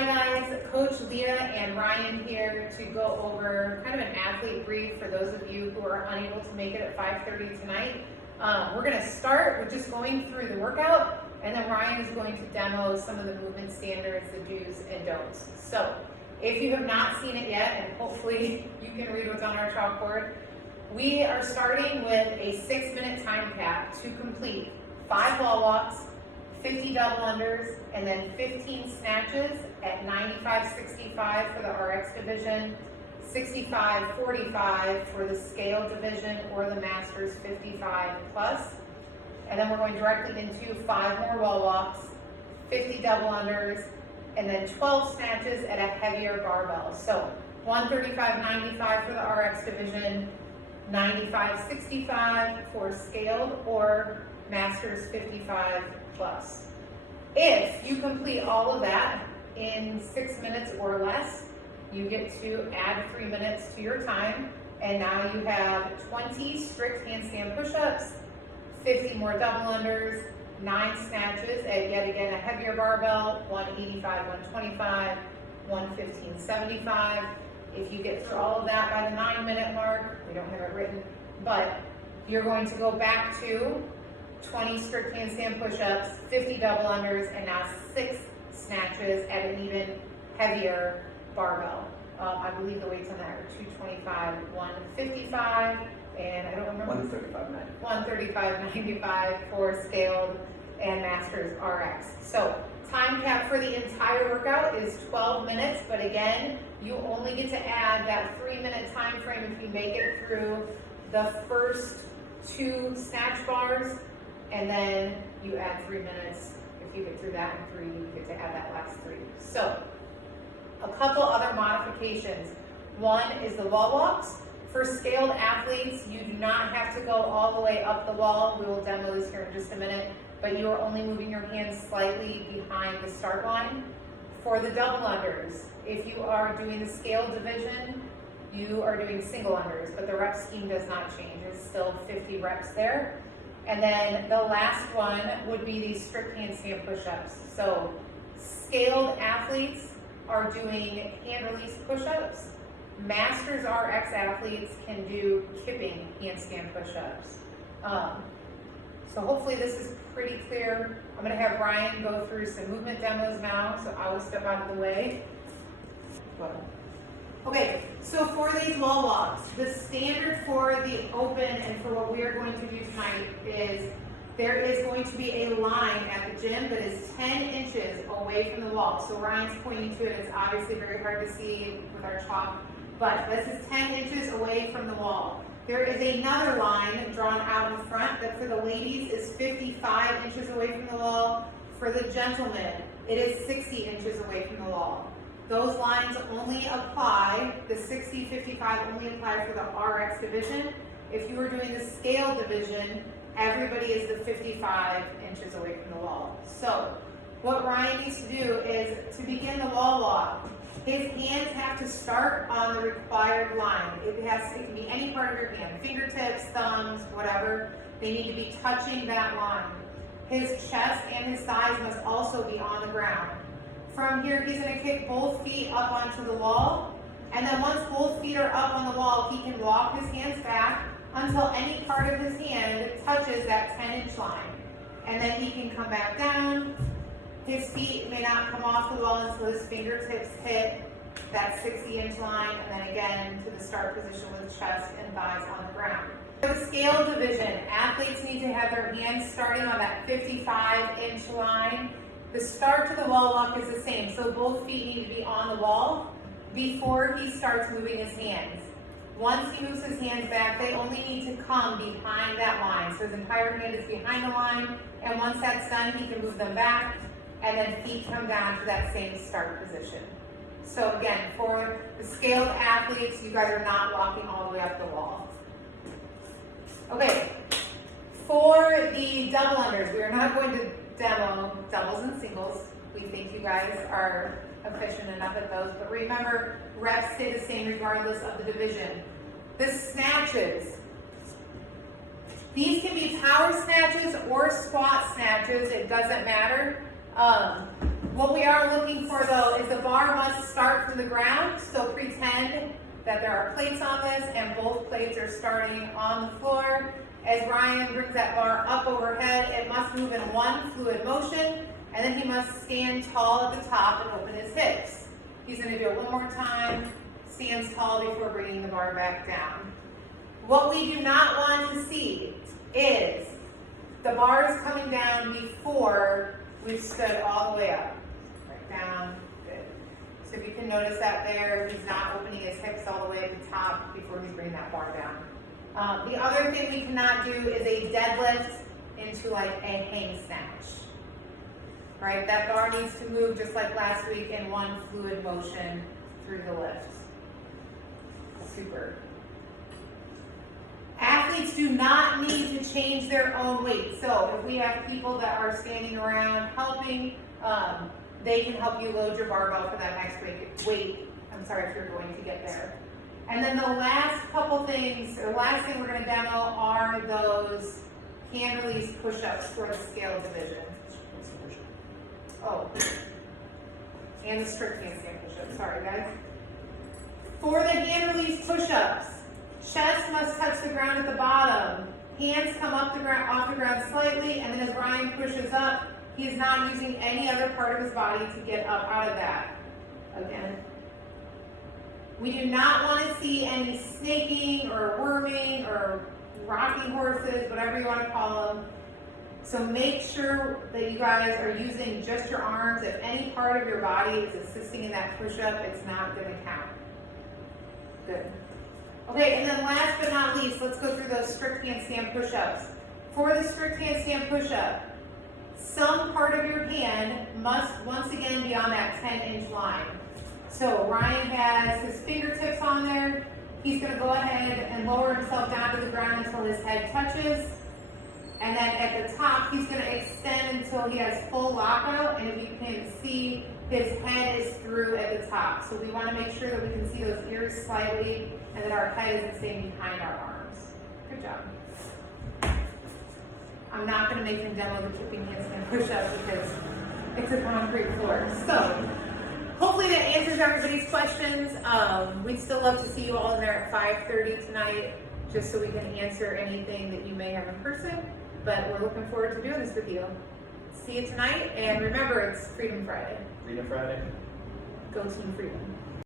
Hi guys, Coach Leah and Ryan here to go over kind of an athlete brief for those of you who are unable to make it at 5:30 tonight. We're going to start with just going through the workout, and then Ryan is going to demo some of the movement standards, the do's and don'ts. So if you have not seen it yet, and hopefully you can read what's on our chalkboard, we are starting with a 6-minute time cap to complete 5 wall walks, 50 double unders, and then 15 snatches at 95-65 for the RX division, 65-45 for the scale division or the Masters 55 plus. And then we're going directly into 5 more wall walks, 50 double unders, and then 12 snatches at a heavier barbell. So 135-95 for the RX division, 95-65 for scaled or Masters 55 plus. If you complete all of that in 6 minutes or less, you get to add 3 minutes to your time, and now you have 20 strict handstand push-ups, 50 more double unders, 9 snatches at yet again a heavier barbell, 185, 125, 115, 75. If you get through all of that by the 9-minute mark, we don't have it written, but you're going to go back to 20 strict handstand push-ups, 50 double unders, and now 6 snatches at an even heavier barbell. I believe the weights on that are 225, 155, and I don't remember. 135.95 for scaled and Masters RX. So time cap for the entire workout is 12 minutes, but again, you only get to add that 3-minute time frame if you make it through the first 2 snatch bars, and then you add 3 minutes. If you get through that in 3, you get to add that last 3. So a couple other modifications. One is the wall walks. For scaled athletes, you do not have to go all the way up the wall. We will demo this here in just a minute, but you are only moving your hands slightly behind the start line. For the double unders, if you are doing the scaled division, you are doing single unders, but the rep scheme does not change. It's still 50 reps there. And then the last one would be these strict handstand push-ups. So scaled athletes are doing hand release push-ups. Masters RX athletes can do kipping handstand push-ups. So hopefully this is pretty clear. I'm going to have Ryan go through some movement demos now, so I will step out of the way. Okay, so for these wall walks, the standard for the open and for what we are going to do tonight is there is going to be a line at the gym that is 10 inches away from the wall. So Ryan's pointing to it. It's obviously very hard to see with our chalk, but this is 10 inches away from the wall. There is another line drawn out in front that for the ladies is 55 inches away from the wall. For the gentlemen, it is 60 inches away from the wall. Those lines only apply, the 60, 55 only apply for the RX division. If you were doing the scale division, everybody is the 55 inches away from the wall. So what Ryan needs to do is to begin the wall walk, his hands have to start on the required line. It can be any part of your hand, fingertips, thumbs, whatever. They need to be touching that line. His chest and his thighs must also be on the ground. From here, he's going to kick both feet up onto the wall, and then once both feet are up on the wall, he can walk his hands back until any part of his hand touches that 10-inch line. And then he can come back down. His feet may not come off the wall until his fingertips hit that 60-inch line, and then again to the start position with chest and thighs on the ground. For the scale division, athletes need to have their hands starting on that 55-inch line. The start to the wall walk is the same, so both feet need to be on the wall before he starts moving his hands. Once he moves his hands back, they only need to come behind that line. So his entire hand is behind the line, and once that's done, he can move them back, and then feet come down to that same start position. So again, for the scaled athletes, you guys are not walking all the way up the wall. Okay, for the double unders, we are not going to demo doubles and singles. We think you guys are efficient enough at those, but remember, reps stay the same regardless of the division. The snatches. These can be power snatches or squat snatches, it doesn't matter. What we are looking for though is the bar must start from the ground, so pretend that there are plates on this and both plates are starting on the floor. As Ryan brings that bar up overhead, it must move in one fluid motion, and then he must stand tall at the top and open his hips. He's going to do it one more time, stands tall before bringing the bar back down. What we do not want to see is the bars coming down before we've stood all the way up. Right down, good. So if you can notice that there, he's not opening his hips all the way at the top before he's bringing that bar down. The other thing we cannot do is a deadlift into like a hang snatch. Right, that bar needs to move just like last week in one fluid motion through the lift. Super. Athletes do not need to change their own weight. So if we have people that are standing around helping, they can help you load your barbell for that next weight. I'm sorry if you're going to get there. And then the last couple things, or last thing we're going to demo are those hand release push-ups for the scale division. Oh, and the strict handstand push-ups. Sorry, guys. For the hand release push-ups, chest must touch the ground at the bottom. Hands come up the ground, off the ground slightly, and then as Ryan pushes up, he is not using any other part of his body to get up out of that. Again. We do not want to see any snaking or worming or rocking horses, whatever you want to call them. So make sure that you guys are using just your arms. If any part of your body is assisting in that push-up, it's not going to count. Good. Okay, and then last but not least, let's go through those strict handstand push-ups. For the strict handstand push-up, some part of your hand must once again be on that 10-inch line. So Ryan has his fingertips on there. He's going to go ahead and lower himself down to the ground until his head touches. And then at the top, he's going to extend until he has full lockout. And if you can see, his head is through at the top. So we want to make sure that we can see those ears slightly and that our head isn't staying behind our arms. Good job. I'm not going to make him demo the kipping handstand push-up because it's a concrete floor. So hopefully that answers everybody's questions. We'd still love to see you all in there at 5:30 tonight, just so we can answer anything that you may have in person. But we're looking forward to doing this with you. See you tonight, and remember, it's Freedom Friday. Freedom Friday. Go Team Freedom.